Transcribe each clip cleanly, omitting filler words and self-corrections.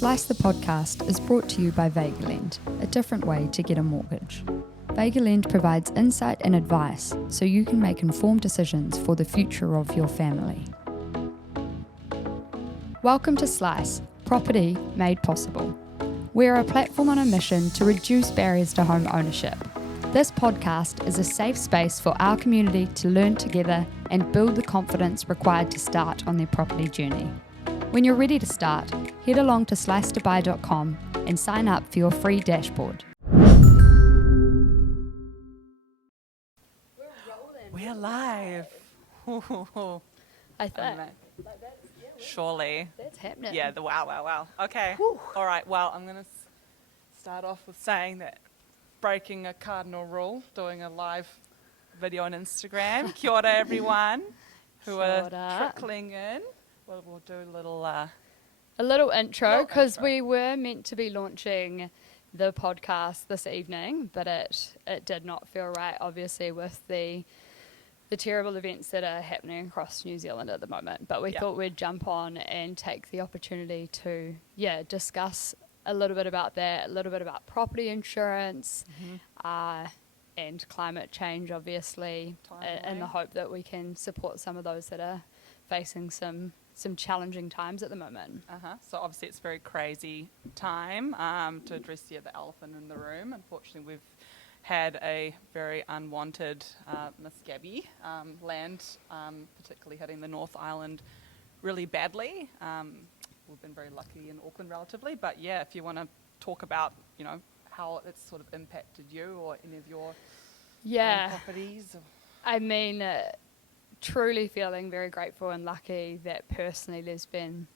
Slice the Podcast is brought to you by VegaLend, a different way to get a mortgage. VegaLend provides insight and advice so you can make informed decisions for the future of your family. Welcome to Slice, property made possible. We're a platform on a mission to reduce barriers to home ownership. This podcast is a safe space for our community to learn together and build the confidence required to start on their property journey. When you're ready to start, head along to slicetobuy.com and sign up for your free dashboard. We're live. I think. Surely. That's happening. Yeah, wow. Okay. All right, well, I'm going to start off with saying that breaking a cardinal rule, doing a live video on Instagram. Kia ora, everyone who are trickling in. We'll do a little intro, because we were meant to be launching the podcast this evening, but it did not feel right, obviously, with the terrible events that are happening across New Zealand at the moment. But we thought we'd jump on and take the opportunity to, discuss a little bit about that, a little bit about property insurance, and climate change, obviously, in the hope that we can support some of those that are facing some challenging times at the moment. So obviously it's a very crazy time to address the elephant in the room. Unfortunately, we've had a very unwanted Miss Gabby land, particularly hitting the North Island really badly. We've been very lucky in Auckland relatively, but if you want to talk about, how it's sort of impacted you or any of your own properties. I mean, truly feeling very grateful and lucky that personally there's been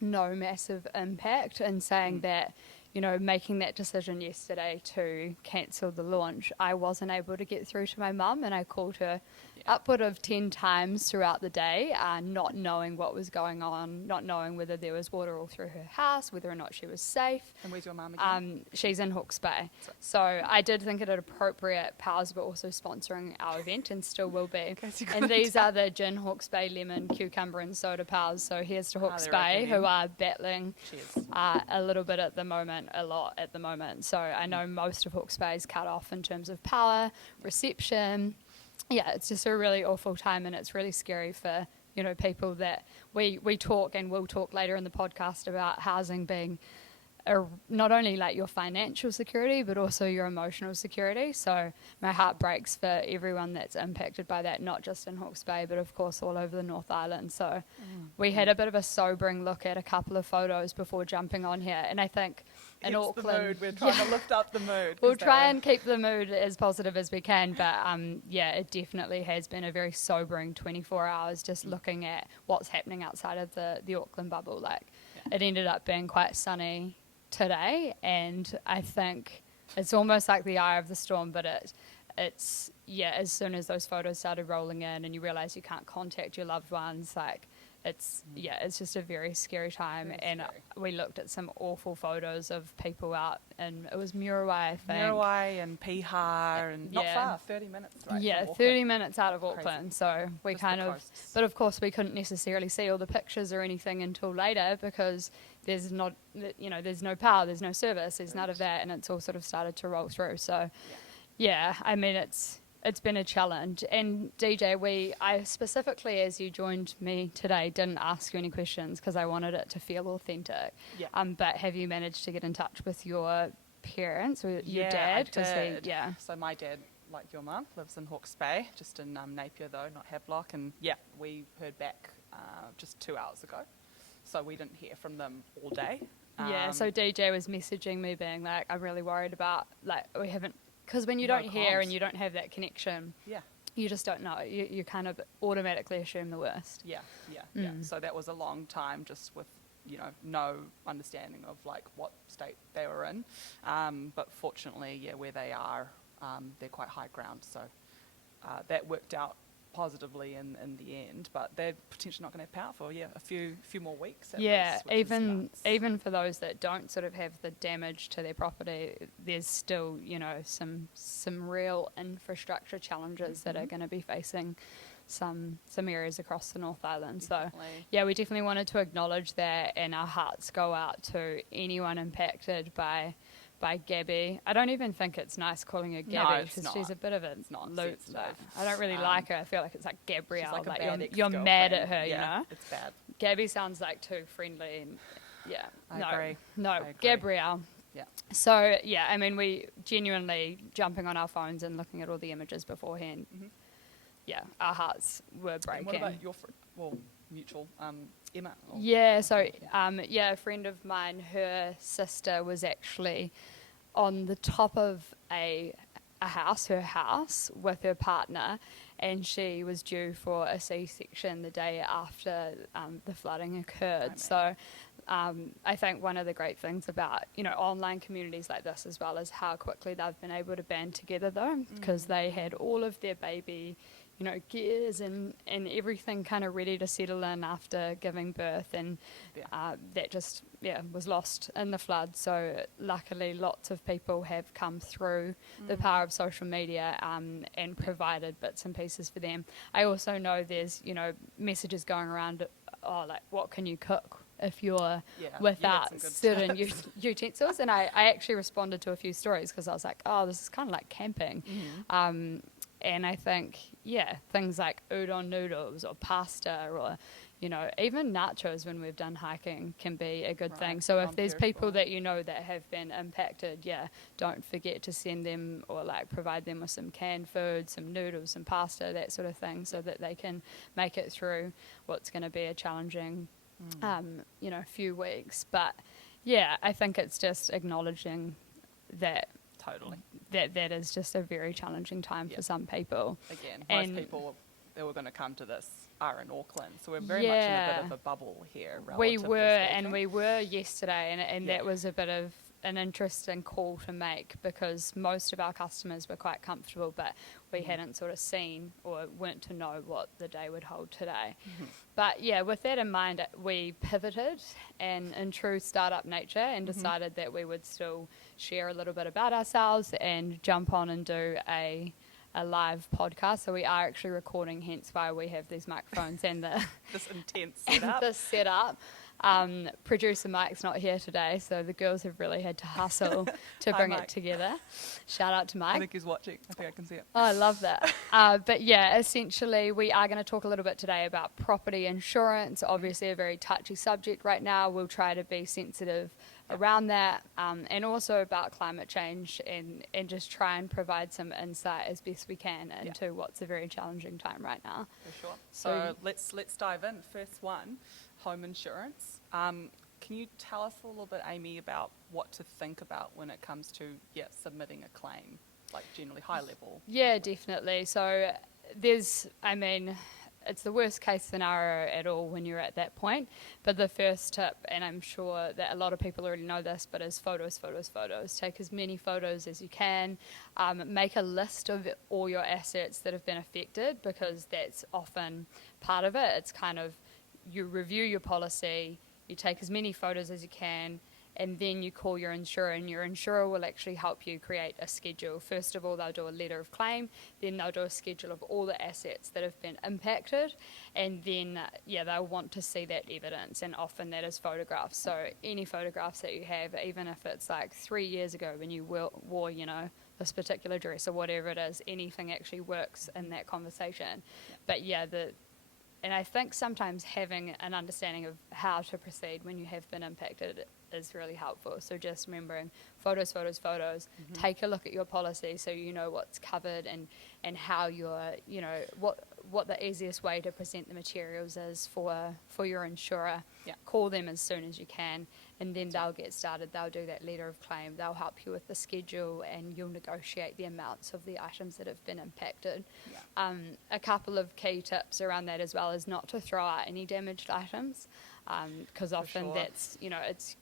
no massive impact, and saying that, making that decision yesterday to cancel the launch, I wasn't able to get through to my mum, and I called her upward of 10 times throughout the day, not knowing what was going on, not knowing whether there was water all through her house, whether or not she was safe. And where's your mum again? She's in Hawke's Bay. So I did think it appropriate, Powers were also sponsoring our event and still will be. And these are the gin, Hawke's Bay lemon, cucumber and soda Powers. So here's to Hawke's Bay, who are battling a little bit at the moment, a lot at the moment. So I know most of Hawke's Bay is cut off in terms of power, reception. Yeah, it's just a really awful time, and it's really scary for, people that we talk and will talk later in the podcast about housing being not only like your financial security, but also your emotional security. So my heart breaks for everyone that's impacted by that, not just in Hawke's Bay, but of course all over the North Island. So we had a bit of a sobering look at a couple of photos before jumping on here, and I think in Auckland, the mood. We're trying to lift up the mood. We'll try and keep the mood as positive as we can, but it definitely has been a very sobering 24 hours just looking at what's happening outside of the Auckland bubble. It ended up being quite sunny today, and I think it's almost like the eye of the storm, but it's as soon as those photos started rolling in and you realize you can't contact your loved ones, it's just a very scary time. We looked at some awful photos of people out, and it was Muriwai, I think. Muriwai and Piha, and not far, 30 minutes, right? Yeah, 30 minutes out of Auckland. So we just but of course we couldn't necessarily see all the pictures or anything until later, because there's no power, there's no service, there's none of that, and it's all sort of started to roll through. So I mean, it's been a challenge. And DJ, I specifically, as you joined me today, didn't ask you any questions because I wanted it to feel authentic. But have you managed to get in touch with your parents or your dad? I did. So my dad, like your mum, lives in Hawke's Bay, just in Napier though, not Havelock. And we heard back just 2 hours ago. So we didn't hear from them all day. So DJ was messaging me being like, I'm really worried about, we haven't, because when you don't hear and you don't have that connection, you just don't know. You kind of automatically assume the worst. So that was a long time just with, no understanding of what state they were in. But fortunately, where they are, they're quite high ground. So that worked out positively in the end, but they're potentially not going to have power for a few more weeks at least, even for those that don't sort of have the damage to their property, there's still some real infrastructure challenges that are going to be facing some areas across the North Island. Definitely. So yeah, we definitely wanted to acknowledge that, and our hearts go out to anyone impacted by Gabby. I don't even think it's nice calling her Gabby because she's a bit of a loot. I don't really like her. I feel like it's like Gabrielle. She's like you're mad at her, yeah, you know? It's bad. Gabby sounds like too friendly, and I agree. No, I agree. Gabrielle. Yeah. So yeah, I mean, we genuinely jumping on our phones and looking at all the images beforehand. Mm-hmm. Yeah, our hearts were breaking. And what about your mutual Emma? Yeah, so a friend of mine, her sister was actually on the top of her house with her partner, and she was due for a C-section the day after the flooding occurred. So I think one of the great things about, online communities like this, as well as how quickly they've been able to band together, though, because they had all of their baby gears and everything kind of ready to settle in after giving birth, and that just was lost in the flood. So luckily lots of people have come through the power of social media and provided bits and pieces for them. I also know there's messages going around, like, what can you cook if you're without certain utensils? And I actually responded to a few stories because I was like, oh, this is kind of like camping. And I think, things like udon noodles or pasta or, even nachos when we've done hiking can be a good thing. So if there's people that that have been impacted, don't forget to send them or provide them with some canned food, some noodles, some pasta, that sort of thing, so that they can make it through what's going to be a challenging, few weeks. But I think it's just acknowledging that. Totally. That is just a very challenging time for some people. Again, most people that were going to come to this are in Auckland, so we're very much in a bit of a bubble here. We were yesterday, and that was a bit of an interesting call to make, because most of our customers were quite comfortable, but we hadn't sort of seen or weren't to know what the day would hold today. But with that in mind, we pivoted and in true startup nature and decided that we would still share a little bit about ourselves and jump on and do a live podcast. So we are actually recording, hence why we have these microphones and this intense setup. This setup. Producer Mike's not here today, so the girls have really had to hustle to bring it together. Shout out to Mike. I think he's watching. I think I can see it. Oh, I love that. But essentially we are going to talk a little bit today about property insurance, obviously a very touchy subject right now. We'll try to be sensitive around that, and also about climate change, and just try and provide some insight as best we can into what's a very challenging time right now. For sure. So let's dive in. First one, home insurance. Can you tell us a little bit, Amy, about what to think about when it comes to submitting a claim, like generally high level? Yeah, definitely. So it's the worst case scenario at all when you're at that point. But the first tip, and I'm sure that a lot of people already know this, but is photos. Take as many photos as you can. Make a list of all your assets that have been affected, because that's often part of it. It's kind of, you review your policy, you take as many photos as you can, and then you call your insurer, and your insurer will actually help you create a schedule. First of all, they'll do a letter of claim, then they'll do a schedule of all the assets that have been impacted, and then they'll want to see that evidence, and often that is photographs. So any photographs that you have, even if it's like 3 years ago when you wore this particular dress or whatever it is, anything actually works in that conversation. But and I think sometimes having an understanding of how to proceed when you have been impacted is really helpful. So just remembering photos. Take a look at your policy so you know what's covered, and how you're, what the easiest way to present the materials is for your insurer. Call them as soon as you can, and then they'll get started. They'll do that letter of claim. They'll help you with the schedule, and you'll negotiate the amounts of the items that have been impacted. A couple of key tips around that as well is not to throw out any damaged items, because often that's,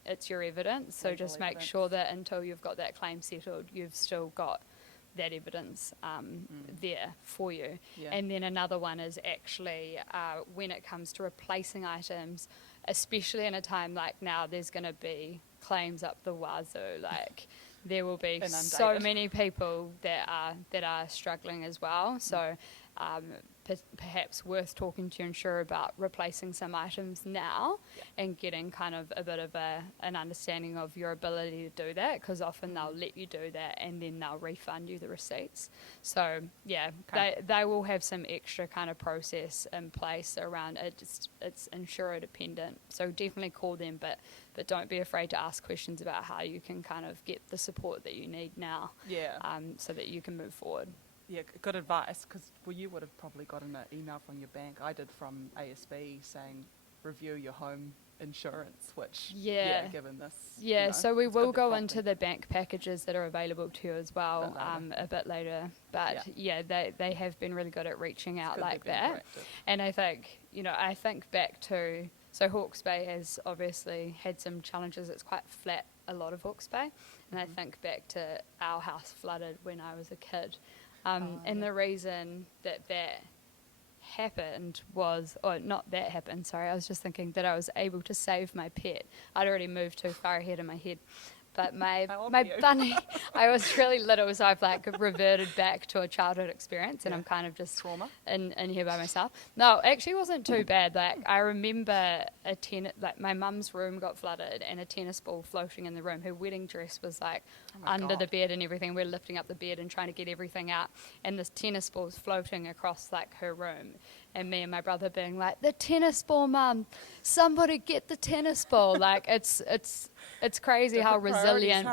it's your evidence. So just make sure that until you've got that claim settled, you've still got that evidence there for you. And then another one is actually when it comes to replacing items, especially in a time like now, there's going to be claims up the wazoo. Like, there will be so many people that are struggling as well. So perhaps worth talking to your insurer about replacing some items now and getting kind of a bit of an understanding of your ability to do that, because often they'll let you do that and then they'll refund you the receipts. So they will have some extra kind of process in place around it. It's insurer dependent, so definitely call them, but don't be afraid to ask questions about how you can kind of get the support that you need now, so that you can move forward. Yeah, good advice, because you would have probably gotten an email from your bank. I did from ASB saying review your home insurance, which, given this. Yeah, so we will go into the bank packages that are available to you as well a bit later. But they have been really good at reaching out like that. And I think, I think back to, so Hawke's Bay has obviously had some challenges. It's quite flat, a lot of Hawke's Bay. And I think back to our house flooded when I was a kid. And the reason that happened was, sorry, I was just thinking that I was able to save my pet. I'd already moved too far ahead in my head. But my bunny, I was really little, so I've like reverted back to a childhood experience, and I'm kind of just trauma in here by myself. No, actually, it wasn't too bad. Like I remember my mum's room got flooded, and a tennis ball floating in the room. Her wedding dress was like under the bed and everything. We're lifting up the bed and trying to get everything out, and this tennis ball's floating across like her room. And me and my brother being like, the tennis ball, Mum, somebody get the tennis ball. Like it's crazy how resilient.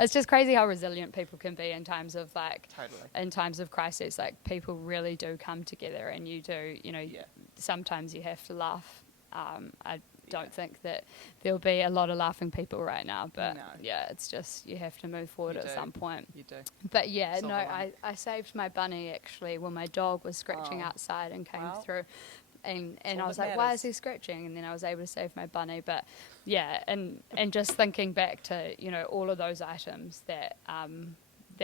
It's just crazy how resilient people can be in times of in times of crisis. Like people really do come together, and you do. Sometimes you have to laugh. I don't think that there'll be a lot of laughing people right now, but it's just you have to move forward at some point. You do. But I saved my bunny actually when my dog was scratching outside and came through. And I was like, why is he scratching? And then I was able to save my bunny. But and just thinking back to, all of those items that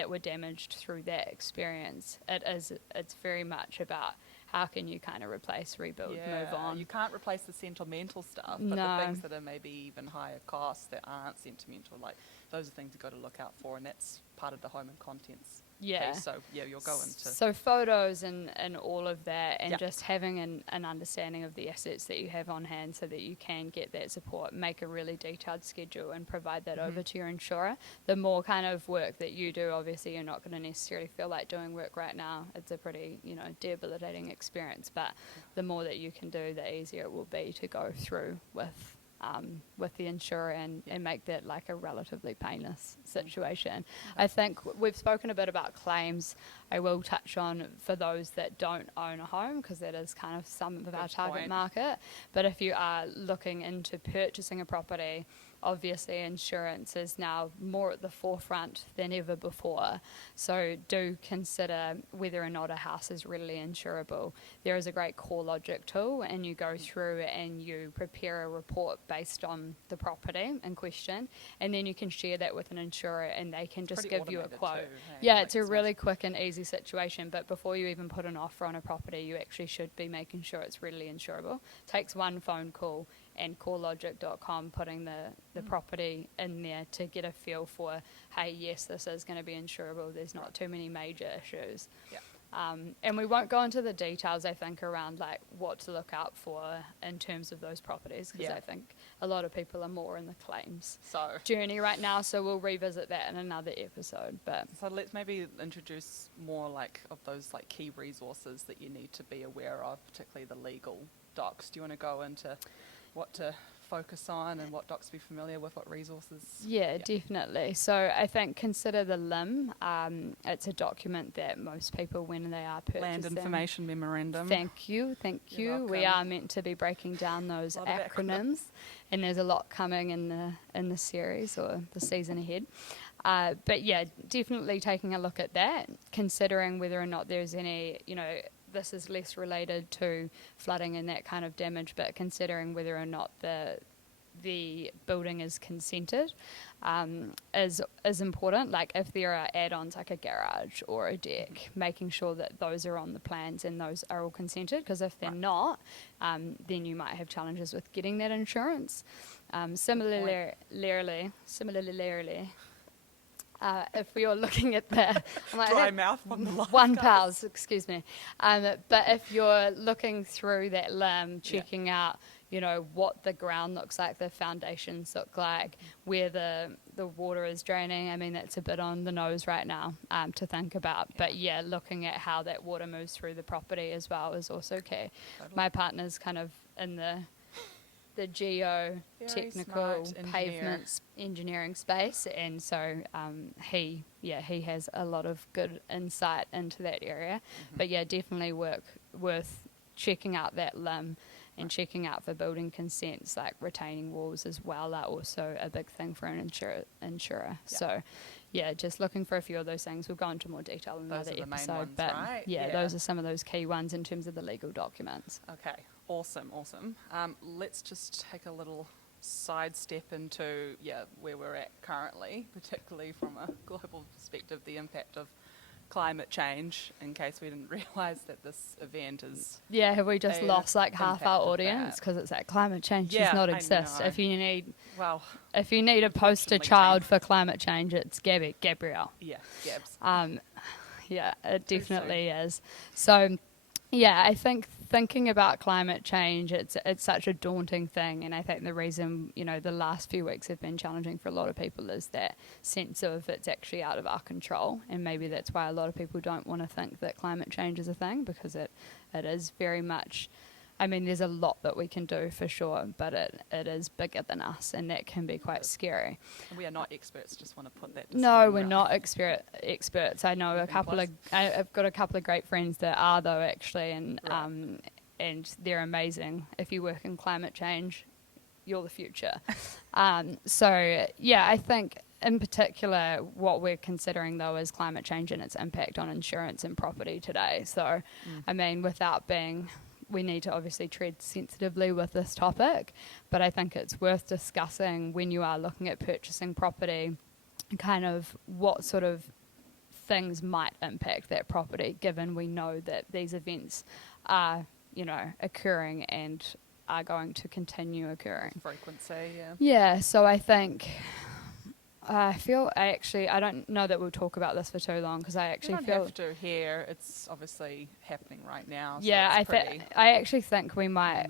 were damaged through that experience, it's very much about how can you kind of replace, rebuild, move on. You can't replace the sentimental stuff, but the things that are maybe even higher cost that aren't sentimental, like those are things you've got to look out for, and that's part of the home and contents. Yeah. So you'll go into so photos and all of that, and just having an understanding of the assets that you have on hand, so that you can get that support. Make a really detailed schedule and provide that over to your insurer. The more kind of work that you do, obviously you're not going to necessarily feel like doing work right now. It's a pretty debilitating experience, but the more that you can do, the easier it will be to go through with the insurer and make that like a relatively painless situation. I think we've spoken a bit about claims. I will touch on for those that don't own a home, because that is kind of some of our target market. But if you are looking into purchasing a property, obviously insurance is now more at the forefront than ever before. So do consider whether or not a house is readily insurable. There is a great CoreLogic tool, and you go through and you prepare a report based on the property in question, and then you can share that with an insurer, and they can just give you a quote. Too, hey? Yeah, it's a really quick and easy situation, but before you even put an offer on a property, you actually should be making sure it's readily insurable. It takes one phone call and CoreLogic.com putting the property in there to get a feel for, hey, yes, this is going to be insurable. There's not too many major issues. Yeah. And we won't go into the details, I think, around like what to look out for in terms of those properties, because I think a lot of people are more in the claims journey right now. So we'll revisit that in another episode. But so let's maybe introduce more like of those like key resources that you need to be aware of, particularly the legal docs. Do you want to go into what to focus on and what docs to be familiar with, what resources? Yeah, definitely. So I think consider the LIM. It's a document that most people, when they are purchasing. Land Information Memorandum. Thank you. We are meant to be breaking down those acronyms, and there's a lot coming in the series or the season ahead. But yeah, definitely taking a look at that, considering whether or not there's any, this is less related to flooding and that kind of damage, but considering whether or not the building is consented is important. Like if there are add-ons like a garage or a deck, making sure that those are on the plans and those are all consented, because if they're not, then you might have challenges with getting that insurance. Similarly, if you're looking at the I'm like, Dry mouth from the last one guys. pals, excuse me. But if you're looking through that limb, checking out, what the ground looks like, the foundations look like, where the water is draining. I mean, that's a bit on the nose right now to think about. But yeah, looking at how that water moves through the property as well is also key. Totally. My partner's kind of in the geotechnical smart engineer. pavements engineering space, and so he has a lot of good insight into that area. But yeah, definitely worth checking out that limb and checking out for building consents, like retaining walls as well are also a big thing for an insurer. So yeah, just looking for a few of those things. We'll go into more detail in Those another are the main episode, ones, but right? yeah, those are some of those key ones in terms of the legal documents. Okay, awesome. Let's just take a little sidestep into where we're at currently, particularly from a global perspective, the impact of climate change, in case we didn't realise that this event is... Yeah, have we just lost like half our impact of audience that. because it's that climate change Yeah, does not I exist? know. If you need Well, a poster unfortunately, child for climate change, it's Gabrielle. yeah, Gabs. Yeah, it definitely is. So, yeah, I think thinking about climate change, it's such a daunting thing, and I think the reason the last few weeks have been challenging for a lot of people is that sense of it's actually out of our control, and maybe that's why a lot of people don't want to think that climate change is a thing, because it is very much. I mean, there's a lot that we can do for sure, but it is bigger than us, and that can be quite scary. And we are not experts, just want to put that No, disclaimer we're out. not experts. I know I've got a couple of great friends that are, though, actually, and and they're amazing. If you work in climate change, you're the future. So yeah, I think in particular what we're considering though is climate change and its impact on insurance and property today. So I mean, we need to obviously tread sensitively with this topic, but I think it's worth discussing when you are looking at purchasing property, kind of what sort of things might impact that property, given we know that these events are, occurring and are going to continue occurring. Frequency, yeah. Yeah, so I think... I don't know that we'll talk about this for too long, because I actually You don't have to here. It's obviously happening right now. So yeah, I actually think we might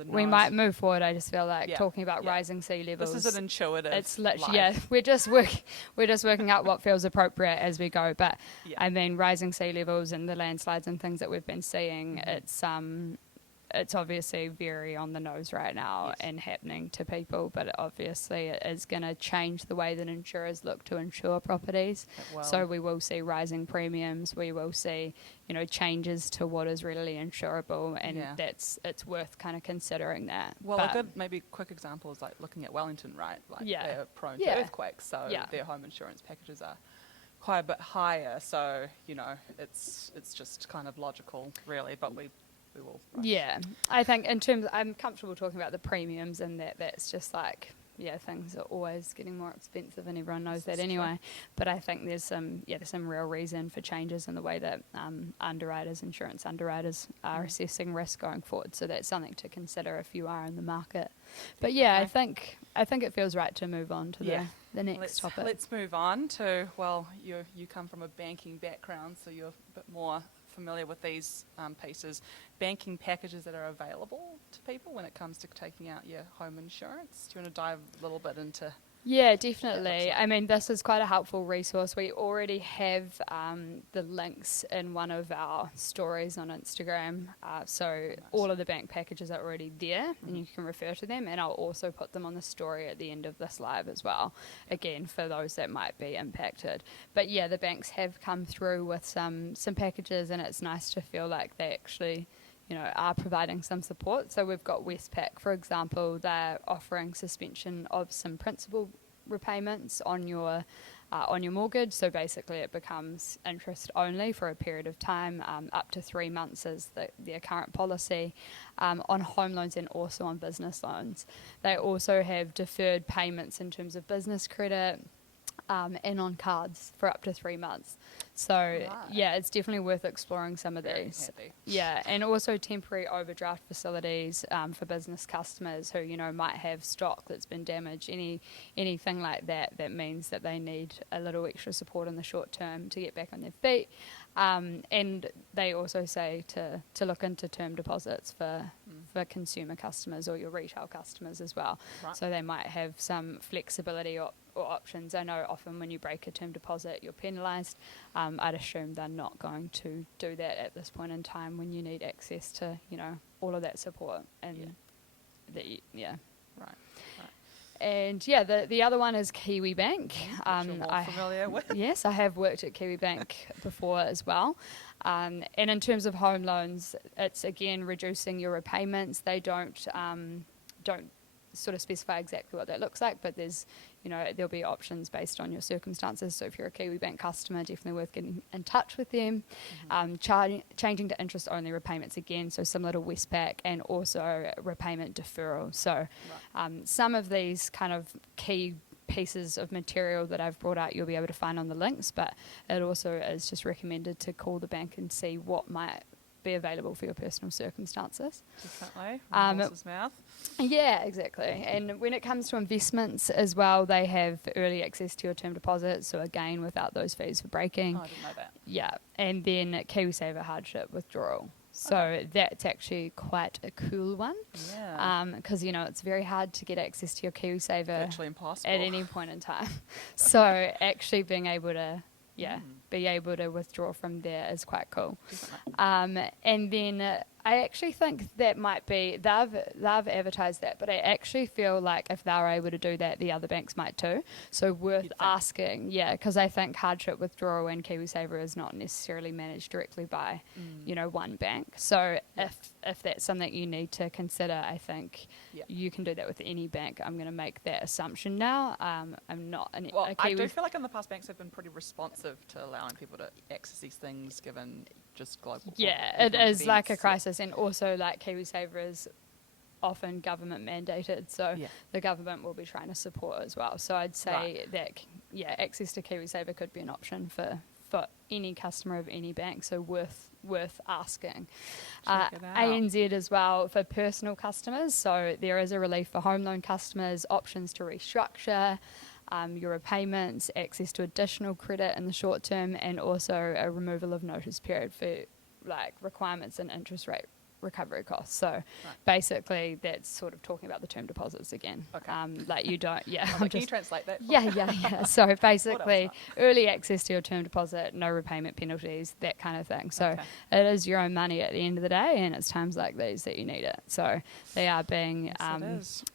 move forward. I just feel like talking about rising sea levels. This is an intuitive. It's literally we're just working out what feels appropriate as we go. But I mean, rising sea levels and the landslides and things that we've been seeing, it's obviously very on the nose right now and happening to people, but obviously it is going to change the way that insurers look to insure properties. So we will see rising premiums, we will see, changes to what is readily insurable, and it's worth kind of considering that. Well, a good maybe quick example is like looking at Wellington, right? Like they're prone to earthquakes, so their home insurance packages are quite a bit higher. So, it's just kind of logical, really, but we will. Yeah, I think I'm comfortable talking about the premiums, and that's just like, things are always getting more expensive, and everyone knows that anyway. True. But I think there's some real reason for changes in the way that insurance underwriters are assessing risk going forward. So that's something to consider if you are in the market. But I think it feels right to move on to the next topic. Let's move on to, you come from a banking background, so you're a bit more familiar with these pieces, banking packages that are available to people when it comes to taking out your home insurance. Do you want to dive a little bit into... Yeah, definitely. I mean, this is quite a helpful resource. We already have the links in one of our stories on Instagram. So all of the bank packages are already there, and you can refer to them. And I'll also put them on the story at the end of this live as well, again, for those that might be impacted. But yeah, the banks have come through with some packages, and it's nice to feel like they actually... are providing some support. So we've got Westpac, for example. They're offering suspension of some principal repayments on your mortgage. So basically it becomes interest only for a period of time, up to 3 months is their current policy, on home loans and also on business loans. They also have deferred payments in terms of business credit, and on cards for up to 3 months. So, yeah, it's definitely worth exploring some of Very these. handy. Yeah, and also temporary overdraft facilities for business customers who, you know, might have stock that's been damaged, anything like that, that means that they need a little extra support in the short term to get back on their feet. And they also say to look into term deposits for consumer customers or your retail customers as well. Right. So they might have some flexibility or options. I know often when you break a term deposit, you're penalised. I'd assume they're not going to do that at this point in time when you need access to, you know, all of that support. And Right. And yeah, the other one is Kiwi Bank. Which you're more familiar with. Yes, I have worked at Kiwi Bank before as well. And in terms of home loans, it's again reducing your repayments. They don't sort of specify exactly what that looks like, but there's, you know, there'll be options based on your circumstances. So if you're a Kiwi Bank customer, definitely worth getting in touch with them. Changing to interest-only repayments again, so similar to Westpac, and also repayment deferral. So some of these kind of key pieces of material that I've brought out you'll be able to find on the links, but it also is just recommended to call the bank and see what might be available for your personal circumstances. Definitely. From the horse's mouth. Yeah, exactly. And when it comes to investments as well, they have early access to your term deposits, so again, without those fees for breaking. Oh, I didn't know that. Yeah, and then KiwiSaver hardship withdrawal. So that's actually quite a cool one. Yeah. Because, you know, it's very hard to get access to your KiwiSaver Virtually impossible. at any point in time. So actually being able to, be able to withdraw from there is quite cool. And then I actually think that might be, they've advertised that, but I actually feel like if they're able to do that, the other banks might too. So worth asking, because I think hardship withdrawal and KiwiSaver is not necessarily managed directly by, you know, one bank. So if that's something you need to consider, I think you can do that with any bank. I'm going to make that assumption now. I'm not a Kiwi. I do feel like in the past banks have been pretty responsive to allowing people to access these things given just global. Yeah, it is like a crisis, and also like KiwiSaver is often government mandated, so the government will be trying to support as well. So I'd say that access to KiwiSaver could be an option for any customer of any bank, so worth asking. ANZ as well for personal customers, so there is a relief for home loan customers, options to restructure your repayments, access to additional credit in the short term, and also a removal of notice period for like requirements and interest rate recovery costs. So basically that's sort of talking about the term deposits again. Okay. Like you don't, Can you translate that? Yeah. So basically early access to your term deposit, no repayment penalties, that kind of thing. So it is your own money at the end of the day, and it's times like these that you need it. So they are being,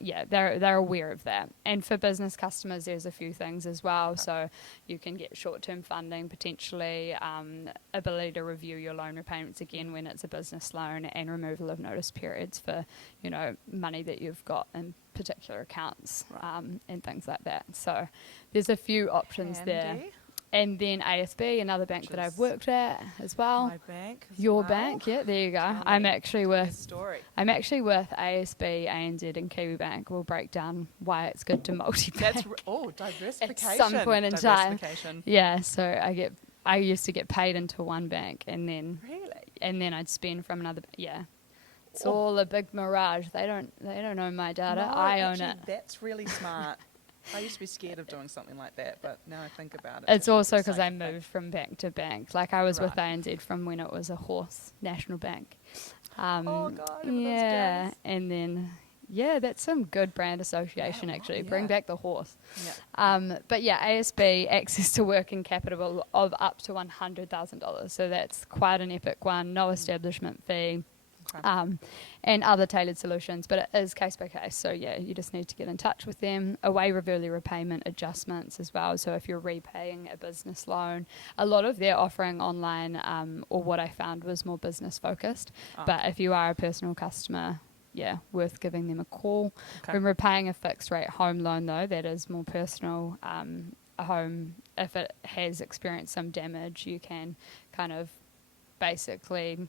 they're aware of that. And for business customers, there's a few things as well. So you can get short-term funding potentially, ability to review your loan repayments again when it's a business loan, and removal of notice periods for, you know, money that you've got in particular accounts, and things like that. So there's a few options there. And then ASB, another bank that I've worked at as well. My bank. Your bank, there you go. I'm actually with ASB, ANZ, and Kiwi Bank. We'll break down why it's good to multi-bank. That's diversification. At some point in time. Yeah, so I used to get paid into one bank, and then I'd spend from another. It's all a big mirage. They don't own my data. I own it. That's really smart. I used to be scared of doing something like that, but now I think about it. It's also because I moved from bank to bank. Like I was with ANZ from when it was a horse national bank. Oh God! Yeah, and then. Yeah, that's some good brand association, actually. Bring back the horse. But ASB, access to working capital of up to $100,000. So that's quite an epic one. No establishment fee. And other tailored solutions, but it is case by case. So you just need to get in touch with them. A waiver of early repayment adjustments as well. So if you're repaying a business loan, a lot of their offering online, or what I found was more business focused. But if you are a personal customer, worth giving them a call. When repaying a fixed rate home loan, though, that is more personal. A home, if it has experienced some damage, you can kind of basically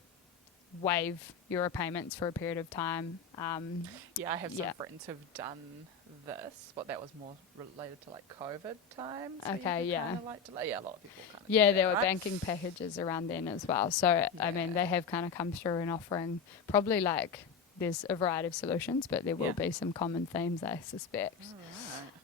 waive your repayments for a period of time. Yeah, I have some friends who've done this, but that was more related to like COVID times. Okay, yeah. Kind of like delay. Yeah, a lot of people kind of. Yeah, there were banking packages around then as well. So, I mean, they have kind of come through and offering probably like there's a variety of solutions, but there will be some common themes, I suspect.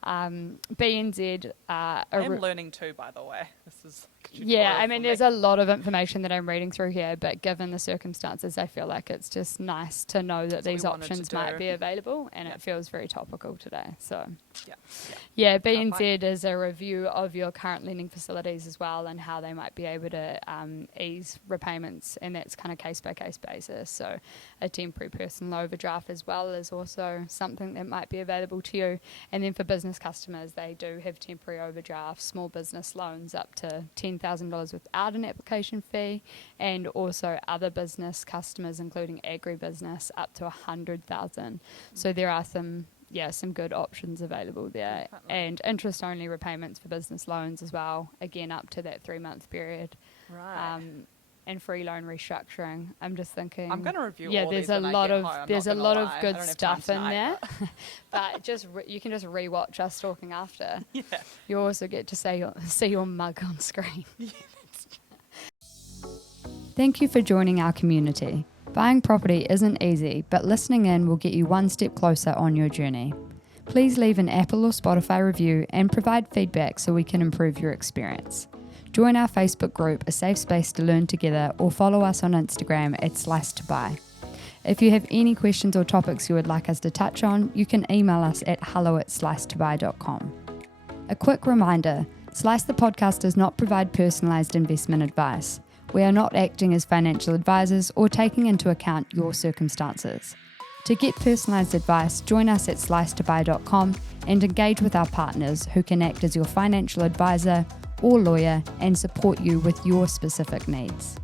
BNZ... I'm learning too, by the way. This is... Yeah, I mean, there's a lot of information that I'm reading through here, but given the circumstances, I feel like it's just nice to know that these options might be available, and it feels very topical today. So, yeah, BNZ is a review of your current lending facilities as well and how they might be able to ease repayments, and that's kind of case-by-case basis. So a temporary personal overdraft as well is also something that might be available to you. And then for business customers, they do have temporary overdrafts, small business loans up to $10,000 without an application fee, and also other business customers, including agribusiness, up to $100,000. So there are some good options available there. Definitely. And interest-only repayments for business loans as well, again up to that 3-month period. Right. And free loan restructuring. I'm just thinking. I'm going to review all these. There's a lot of good stuff in there. But you can just rewatch us talking after. Yeah. You also get to see your mug on screen. Thank you for joining our community. Buying property isn't easy, but listening in will get you one step closer on your journey. Please leave an Apple or Spotify review and provide feedback so we can improve your experience. Join our Facebook group, A Safe Space to Learn Together, or follow us on Instagram at Slice2Buy. If you have any questions or topics you would like us to touch on, you can email us at hello@slice2buy.com. A quick reminder, Slice the podcast does not provide personalised investment advice. We are not acting as financial advisors or taking into account your circumstances. To get personalised advice, join us at slice2buy.com and engage with our partners who can act as your financial advisor or lawyer and support you with your specific needs.